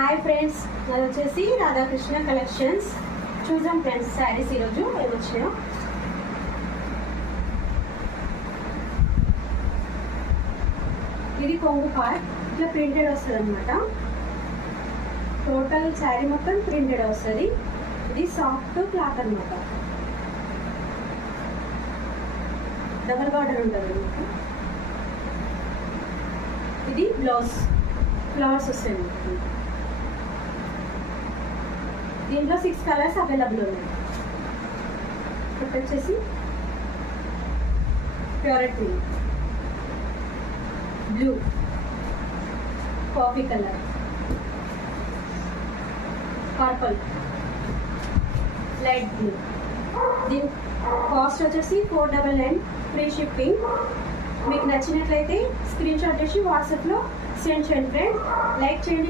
Hi friends, అది వచ్చేసి రాధాకృష్ణ కలెక్షన్స్. చూద్దాం ఫ్రెండ్స్ శారీస్ ఈరోజు ఏమొచ్చాయో. ఇది కొంగు పార్ట్ ఇట్లా ప్రింటెడ్ వస్తుంది అనమాట. టోటల్ శారీ మొత్తం ప్రింటెడ్ వస్తుంది. ఇది సాఫ్ట్ క్లాత్ అనమాట, డబల్ బార్డర్ ఉంటుంది అనమాట. ఇది బ్లౌజ్, ఫ్లవర్స్ వస్తాయి. దీంట్లో 6 కలర్స్ అవైలబుల్ ఉన్నాయి. ఇప్పుడు వచ్చేసి ప్యూరెట్ green, blue, coffee colour, purple, light blue. దీని కాస్ట్ వచ్చేసి 499, ఫ్రీ షిప్పింగ్. మీకు నచ్చినట్లయితే స్క్రీన్ షాట్ చేసి వాట్సాప్లో సెండ్ చేయండి ఫ్రెండ్స్. లైక్ చేయండి.